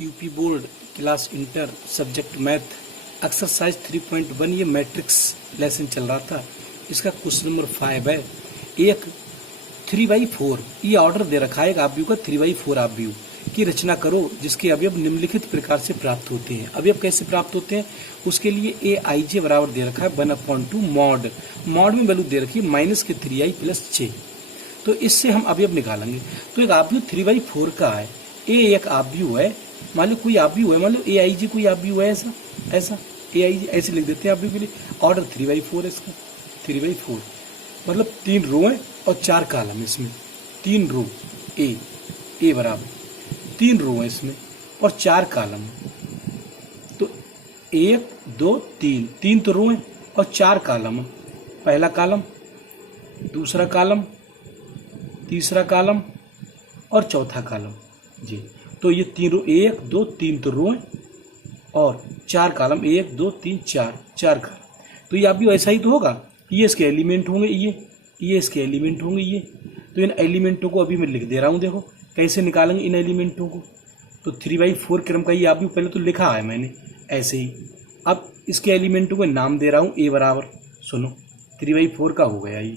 UP board class inter subject math exercise 3.1 ये matrix lesson चल रहा था। इसका क्वेश्चन नंबर 5 है। एक 3/4 ये ऑर्डर दे रखा है एक आव्यूह का 3/4 आव्यूह की रचना करो जिसके अवयव निम्नलिखित प्रकार से प्राप्त होते हैं। अवयव कैसे प्राप्त होते हैं उसके लिए ए आई जे बराबर दे रखा है 1/2 मॉड में वैल्यू दे रखी है -3i + 6। तो इससे हम अवयव निकालेंगे। तो एक आव्यूह 3/4 का है। ए एक आव्यूह है, मान लो कोई आव्यूह है, मान लो ए आई जे कोई आव्यूह है, ऐसा ए आई जे ऐसे लिख देते हैं आव्यूह के लिए। ऑर्डर 3/4 है इसका। 3/4 मतलब 3 रो है और 4 कॉलम इसमें। 3 रो ए बराबर 3 रो है इसमें और 4 कॉलम। तो 1 2 3 तो रो है और 4 कॉलम है। पहला कॉलम, दूसरा कॉलम, तीसरा कॉलम और चौथा कॉलम जी। तो ये 3 रो 1 2 3 तो रो है और 4 कॉलम 1 2 3 4 कॉलम। तो ये अभी ऐसा ही तो होगा। ये इसके एलिमेंट होंगे, ये इसके एलिमेंट होंगे ये। तो इन एलिमेंटों को अभी मैं लिख दे रहा हूँ। देखो कैसे निकालेंगे इन एलिमेंटों को। तो 3/4 क्रम का ये अभी पहले तो लिखा है मैंने ऐसे ही। अब इसके एलिमेंटों को नाम दे रहा हूँ ए बराबर, सुनो 3/4 का हो गया ये।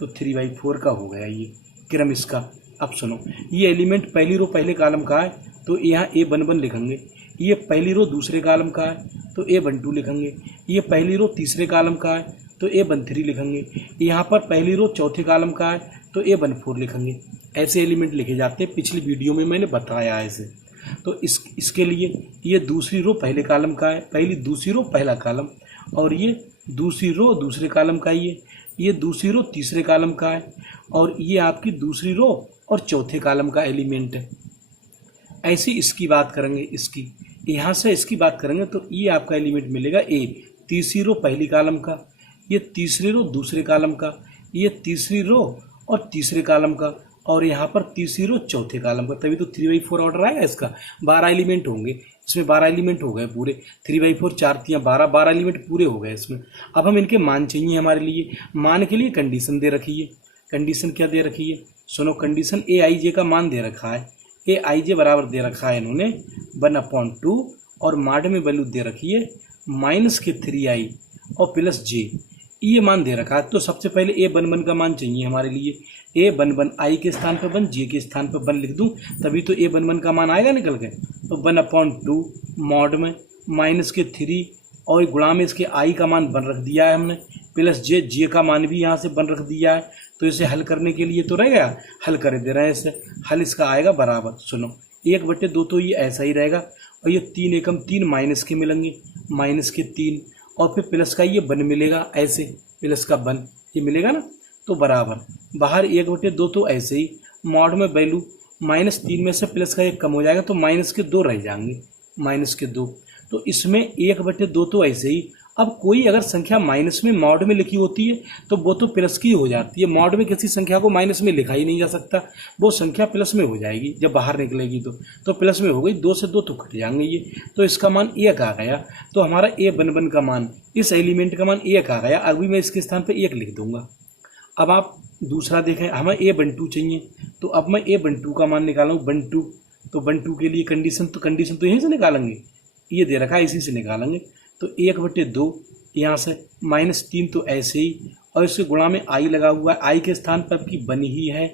तो 3/4 का हो गया ये क्रम इसका। अब सुनो ये एलिमेंट पहली रो पहले कॉलम का है तो यहाँ A11 लिखेंगे। ये पहली रो दूसरे कॉलम का है तो A12 लिखेंगे। ये पहली रो तीसरे कॉलम का है तो A13 लिखेंगे। यहाँ पर पहली रो चौथे कॉलम का है तो A14 लिखेंगे। ऐसे एलिमेंट लिखे जाते हैं, पिछली वीडियो में मैंने बताया है ऐसे। तो इसके लिए ये दूसरी रो पहले कॉलम का है, पहली दूसरी रो पहला कॉलम, और ये दूसरी रो दूसरे कॉलम का ये दूसरी रो तीसरे कॉलम का है, और ये आपकी दूसरी रो और चौथे कॉलम का एलिमेंट है। ऐसे इसकी बात करेंगे, इसकी यहाँ से इसकी बात करेंगे तो ये आपका एलिमेंट मिलेगा ए, तीसरी रो पहली कॉलम का, ये तीसरी रो दूसरे कॉलम का, ये तीसरी रो और तीसरे कॉलम का, और यहाँ पर तीसरी रो चौथे कॉलम का। तभी तो 3/4 ऑर्डर आएगा इसका। 12 एलिमेंट होंगे इसमें, 12 एलिमेंट हो गए पूरे। 3/4 4 3 12 एलिमेंट पूरे हो गए इसमें। अब हम इनके मान चाहिए हमारे लिए। मान के लिए कंडीशन दे रखी है। कंडीशन क्या दे रखी है सुनो। कंडीशन ए आई जे का मान दे रखा है। ए आई जे बराबर दे रखा है इन्होंने 1/2 और मॉड में वैल्यू दे रखी है -3i और +j। ये मान दे रखा है। तो सबसे पहले A11 का मान चाहिए हमारे लिए। A11 i के स्थान पर 1 j के स्थान पर 1 लिख दूं तभी तो A11 का मान आएगा निकल के। तो 1/2 मॉड में -3 और गुणा में इसके i का मान 1 रख दिया है हमने, +j का मान भी यहाँ से 1 रख दिया है। तो इसे हल करने के लिए तो रह गया, हल कर दे रहे हैं इसे। हल इसका आएगा बराबर, सुनो 1/2 तो ये ऐसा ही रहेगा, और ये 3 एकम 3 माइनस के मिलेंगे, -3, और फिर प्लस का ये 1 मिलेगा, ऐसे प्लस का 1 ये मिलेगा ना। तो बराबर बाहर 1/2 तो ऐसे ही मॉड में वैल्यू -3 में से प्लस का 1 कम हो जाएगा तो -2 रह जाएंगे, -2। तो इसमें 1/2 तो ऐसे ही। अब कोई अगर संख्या माइनस में मॉड में लिखी होती है तो वो तो प्लस की हो जाती है। मॉड में किसी संख्या को माइनस में लिखा ही नहीं जा सकता, वो संख्या प्लस में हो जाएगी जब बाहर निकलेगी। तो प्लस में हो गई, 2 से 2 तो कट जाएंगे ये। तो इसका मान 1 आ गया। तो हमारा A11 का मान, इस एलिमेंट का मान 1 आ गया। अभी मैं इसके स्थान पर 1 लिख दूंगा। अब आप दूसरा देखें, हमें A12 चाहिए। तो अब मैं A12 का मान निकाला हूँ 12। तो 12 के लिए कंडीशन तो यहीं से निकालेंगे, ये दे रखा है इसी से निकालेंगे। तो 1/2 यहाँ से -3 तो ऐसे ही, और इसके गुणा में i लगा हुआ है, i के स्थान पर आपकी बनी ही है,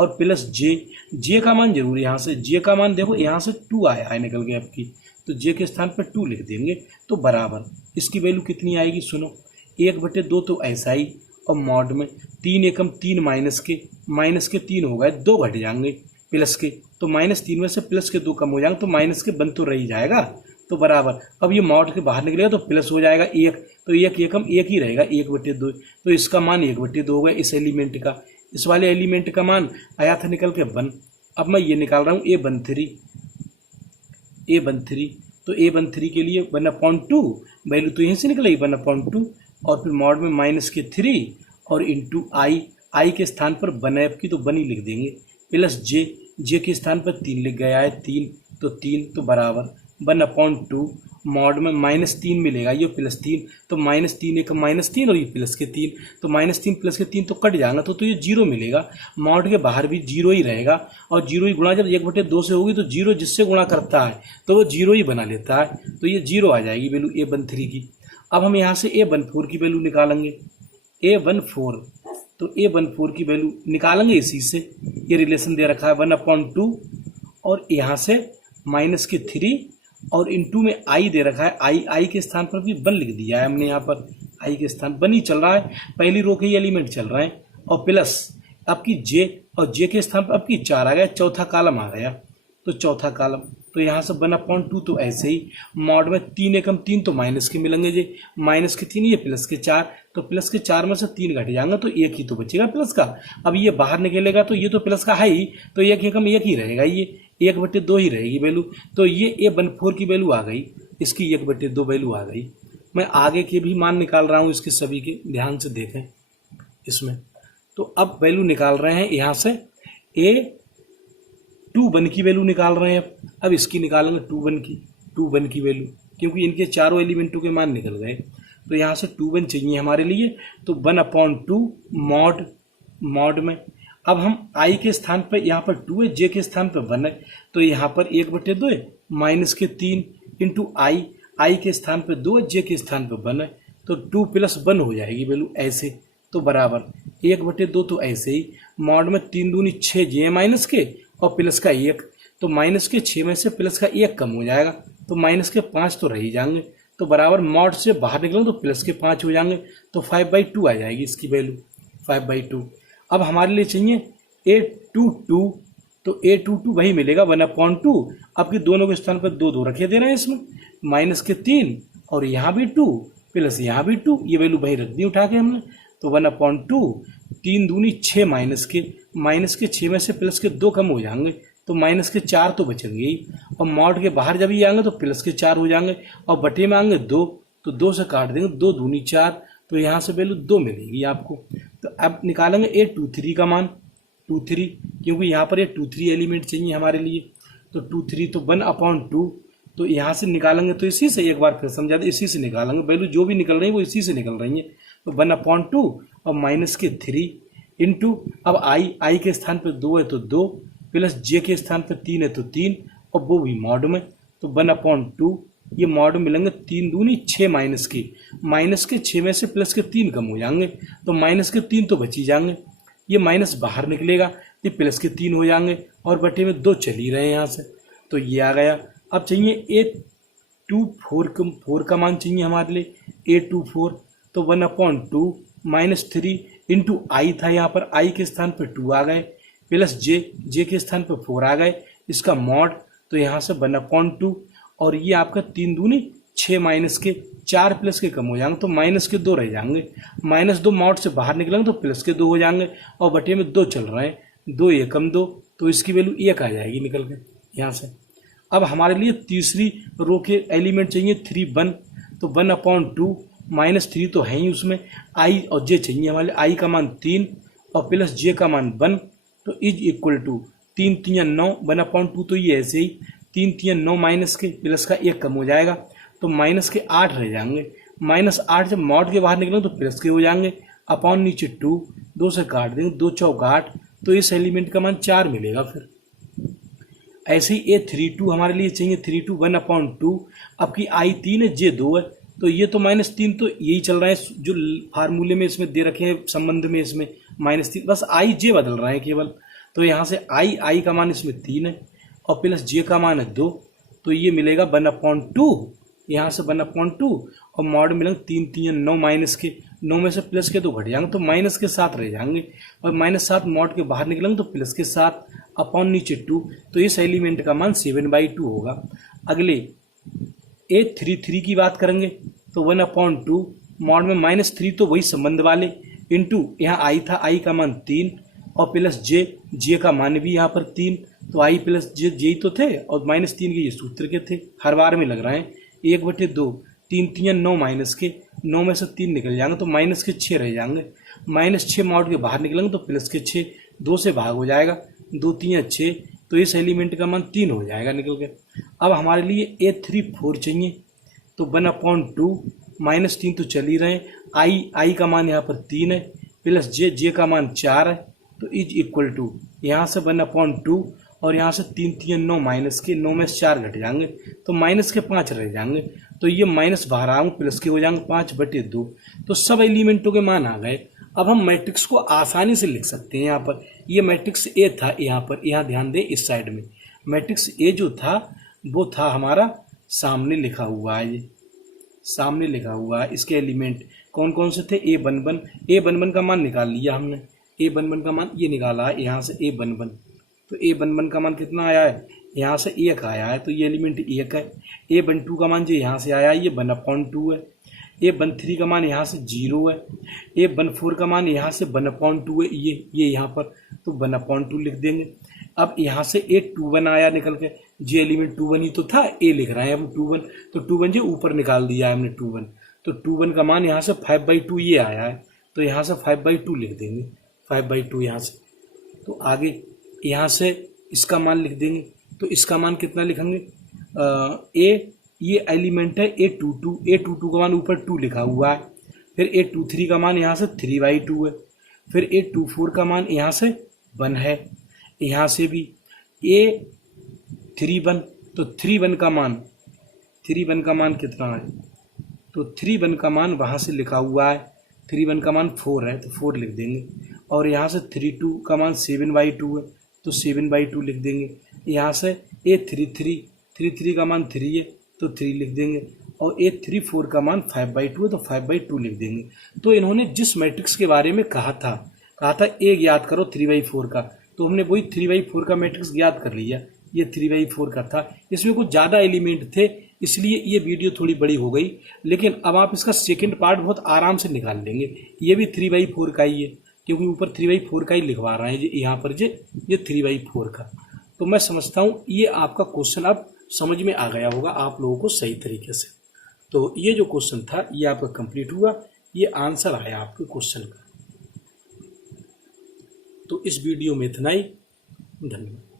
और +j का मान जरूर यहाँ से, j का मान देखो यहाँ से 2 आया है निकल गया आपकी। तो j के स्थान पर 2 लिख देंगे। तो बराबर इसकी वैल्यू कितनी आएगी सुनो। 1/2 तो ऐसा ही, और मॉड में 3 एकम 3 माइनस के 3 हो गए, 2 घट जाएंगे प्लस के। तो -3 में से प्लस के 2 कम हो जाएंगे तो माइनस के 1 तो रह ही जाएगा। तो बराबर अब ये मॉड के बाहर निकलेगा तो प्लस हो जाएगा 1। तो 1 एकम 1 ही रहेगा, 1/2। तो इसका मान 1/2 हो गया इस एलिमेंट का। इस वाले एलिमेंट का मान आया था निकल के 1। अब मैं ये निकाल रहा हूँ A13। तो A13 के लिए 1/2 वैल्यू तो यहीं से निकलेगी 1/2, और फिर मॉड में -3 और इंटू आई के स्थान पर 1 है आपकी तो 1 ही लिख देंगे, +j के स्थान पर 3 लिख गया है 3। तो बराबर 1/2 मॉड में -3 मिलेगा, ये +3, तो -3 एक -3 और ये +3, तो -3 +3 तो कट जाएगा, तो ये 0 मिलेगा। मॉड के बाहर भी 0 ही रहेगा, और 0 ही गुणा जब 1/2 से होगी तो 0 जिससे गुणा करता है तो वो 0 ही बना लेता है, तो ये 0 आ जाएगी वैल्यू A13 की। अब हम यहाँ से A14 की वैल्यू निकालेंगे। A14, तो A14 की वैल्यू निकालेंगे इसी से, ये रिलेशन दे रखा है 1/2 और यहाँ से -3 और इनटू में i दे रखा है। आई के स्थान पर भी 1 लिख दिया है हमने, यहाँ पर i के स्थान 1 ही चल रहा है, पहली रो के ही एलिमेंट चल रहे हैं, और प्लस आपकी j, और j के स्थान पर आपकी 4 आ गया, चौथा कॉलम आ गया, तो चौथा कॉलम, तो यहाँ से 1/2, तो ऐसे ही मॉड में 3 एकम 3 तो माइनस के मिलेंगे जी, -3 ये +4, तो +4 में से 3 घट जाएंगे तो 1 ही तो बचेगा प्लस का। अब ये बाहर निकलेगा तो ये तो प्लस का है ही, तो 1 एकम 1 ही रहेगा, ये 1/2 ही रहेगी वैल्यू, तो ये A14 की वैल्यू आ गई, इसकी 1/2 वैल्यू आ गई। मैं आगे के भी मान निकाल रहा हूँ इसके सभी के, ध्यान से देखें इसमें। तो अब वैल्यू निकाल रहे हैं यहाँ से A21 की वैल्यू निकाल रहे हैं। अब इसकी निकालेंगे 21 की वैल्यू, क्योंकि इनके चारों एलिमेंटों के मान निकल गए, तो यहाँ से 21 चाहिए हमारे लिए, तो 1/2 मॉड में। अब हम i के स्थान पर यहाँ पर 2 है, j के स्थान पर 1 है, तो यहाँ पर 1/2 है, -3 इंटू i के स्थान पर 2 है, j के स्थान पर 1 है, तो 2 + 1 हो जाएगी वैल्यू ऐसे, तो बराबर 1/2, तो ऐसे ही मॉड में 3 दूनी 6 j माइनस के और प्लस का 1, तो -6 में से प्लस का 1 कम हो जाएगा, तो -5 तो रह ही जाएंगे, तो बराबर मॉड से बाहर निकलेंगे तो +5 हो जाएंगे, तो 5/2 आ जाएगी इसकी वैल्यू, 5/2। अब हमारे लिए चाहिए A22, तो A22 वही मिलेगा 1/2, आपके दोनों के स्थान पर 2 रखे दे रहे हैं इसमें, -3 और यहाँ भी 2 प्लस यहाँ भी 2, ये वैल्यू वही रख दी उठा के हमने, तो 1/2, 3 दूनी 6 -6 में से प्लस के 2 कम हो जाएंगे, तो -4 तो बचेंगे ही, और मॉड के बाहर जब ये आएंगे तो +4 हो जाएंगे, और बटे में आएंगे 2, तो 2 से काट देंगे, 2 दूनी 4, तो यहाँ से वैल्यू 2 मिलेगी आपको। तो अब निकालेंगे A23 का मान, 23, क्योंकि यहाँ पर ये 23 एलिमेंट चाहिए हमारे लिए, तो 23 तो 1/2, तो यहाँ से निकालेंगे तो इसी से, एक बार फिर समझा दे, इसी से निकालेंगे वैल्यू, जो भी निकल रही है वो इसी से निकल रही है, तो 1/2 और -3 इंटू, अब i के स्थान पर 2 है तो 2, प्लस j के स्थान पर 3 है तो 3, और वो भी मॉड में, तो 1/2, ये मॉड में मिलेंगे 3 दूनी 6 -6 में से प्लस के 3 कम हो जाएंगे, तो -3 तो बच ही जाएंगे, ये माइनस बाहर निकलेगा, ये +3 हो जाएंगे, और बटे में 2 चल ही रहे हैं यहाँ से, तो ये आ गया। अब चाहिए A24 का मान चाहिए हमारे लिए, A24, तो 1/2 -3 इंटू i था, यहाँ पर i के स्थान पर 2 आ गए, प्लस j के स्थान पर 4 आ गए, इसका मॉड, तो यहाँ से 1/2, और ये आपका 3 दूनी 6 -4 प्लस के कम हो जाएंगे, तो -2 रह जाएंगे, -2 मॉड से बाहर निकलेंगे तो +2 हो जाएंगे, और बटे में 2 चल रहे हैं, 2 एकम 2, तो इसकी वैल्यू 1 आ जाएगी निकल के यहाँ से। अब हमारे लिए तीसरी रो के एलिमेंट चाहिए 31, तो 1/2 -3 तो है ही उसमें, i और j चाहिए हमारे लिए, i का मान 3 और प्लस j का मान 1, तो इज इक्वल टू 3 3 9, 1/2, तो ये ऐसे ही 3 3 9 माइनस के प्लस का 1 कम हो जाएगा, तो -8 रह जाएंगे, -8 जब मॉड के बाहर निकलेंगे तो प्लस के हो जाएंगे, अपॉन नीचे 2 से काट देंगे, 2 चौक 8, तो इस एलिमेंट का मान 4 मिलेगा। फिर ऐसे ही A32 हमारे लिए चाहिए, 32 1/2, आपकी i 3 है, j 2 है, तो ये तो -3 तो यही चल रहा है जो फार्मूले में इसमें दे रखे हैं संबंध में, इसमें -3, बस i j बदल रहा है केवल, तो यहाँ से i का मान इसमें 3 है और प्लस j का मान है 2, तो ये मिलेगा 1/2, यहाँ से 1/2, और मॉड मिलेंगे 3 3 9 माइनस के, 9 में से प्लस के 2 घट जाएंगे, तो -7 रह जाएंगे, और -7 मॉड के बाहर निकलेंगे तो +7 अपॉन नीचे 2, तो इस एलिमेंट का मान 7/2 होगा। अगले A33 की बात करेंगे, तो 1/2 मॉड में -3 तो वही संबंध वाले, इंटू यहाँ i था, i का मान 3 और प्लस j का मान भी यहाँ पर 3, तो i प्लस j तो थे, और -3 के ये सूत्र के थे, हर बार में लग रहे हैं, 1/2, 3 3 9 माइनस के, 9 में से 3 निकल जाएंगे तो -6 रह जाएंगे, -6 मॉड के बाहर निकलेंगे तो +6, 2 से भाग हो जाएगा, 2 3 6, तो इस एलिमेंट का मान 3 हो जाएगा निकल के। अब हमारे लिए A34 चाहिए, तो 1/2 -3 तो चल ही रहे हैं। आई का मान यहाँ पर 3 है प्लस जे का मान 4 है तो इज इक्वल टू यहाँ से 1/2 और यहाँ से 3 3 9 माइनस के 9 में से 4 घट जाएंगे तो माइनस के 5 रह जाएंगे तो ये माइनस बाहर आऊँ प्लस के हो जाएंगे 5/2। तो सब एलिमेंटों के मान आ गए। अब हम मैट्रिक्स को आसानी से लिख सकते हैं। यहाँ पर ये मैट्रिक्स ए था, यहाँ ध्यान दें इस साइड में मैट्रिक्स ए जो था वो था हमारा सामने लिखा हुआ है, ये सामने लिखा हुआ है। इसके एलिमेंट कौन कौन से थे? A11 का मान निकाल लिया हमने, A11 का मान ये निकाला है यहाँ से A11। तो A11 का मान कितना आया है? यहाँ से 1 आया है तो ये एलिमेंट 1 है। A12 का मान जो यहाँ से आया है ये 1/2 है। A13 का मान यहाँ से 0 है। A14 का मान यहाँ से 1/2 है, ये यहाँ पर तो 1/2 लिख देंगे। अब यहाँ से A21 आया निकल के, जो एलिमेंट 21 ही तो था, A लिख रहे हैं अब 21, तो 21 जो ऊपर निकाल दिया है हमने 21, तो 21 का मान यहाँ से 5/2 ये आया है तो यहाँ से 5/2 लिख देंगे, 5/2 यहाँ से। तो आगे यहाँ से इसका मान लिख देंगे तो इसका मान कितना लिखेंगे? ये एलिमेंट है A22 का मान ऊपर 2 लिखा हुआ है। फिर A23 का मान यहाँ से 3/2 है। फिर A24 का मान यहाँ से 1 है। यहाँ से भी A31 तो 31 का मान कितना है? तो 31 का मान वहाँ से लिखा हुआ है, 31 का मान 4 है तो 4 लिख देंगे। और यहाँ से 32 का मान 7/2 है तो 7/2 लिख देंगे। यहाँ से A33 का मान 3 है तो 3 लिख देंगे। और A34 का मान 5/2 है तो 5/2 लिख देंगे। तो इन्होंने जिस मैट्रिक्स के बारे में कहा था A ज्ञात करो 3/4 का, तो हमने वही 3/4 का मैट्रिक्स ज्ञात कर लिया। ये 3/4 का था, इसमें कुछ ज़्यादा एलिमेंट थे इसलिए ये वीडियो थोड़ी बड़ी हो गई, लेकिन अब आप इसका सेकंड पार्ट बहुत आराम से निकाल लेंगे। ये भी 3/4 का ही है क्योंकि ऊपर 3/4 का ही लिखवा रहे हैं यहाँ पर ये 3/4 का। तो मैं समझता हूँ ये आपका क्वेश्चन अब समझ में आ गया होगा आप लोगों को सही तरीके से। तो ये जो क्वेश्चन था ये आपका कंप्लीट हुआ, ये आंसर आया आपके क्वेश्चन का। तो इस वीडियो में इतना ही, धन्यवाद।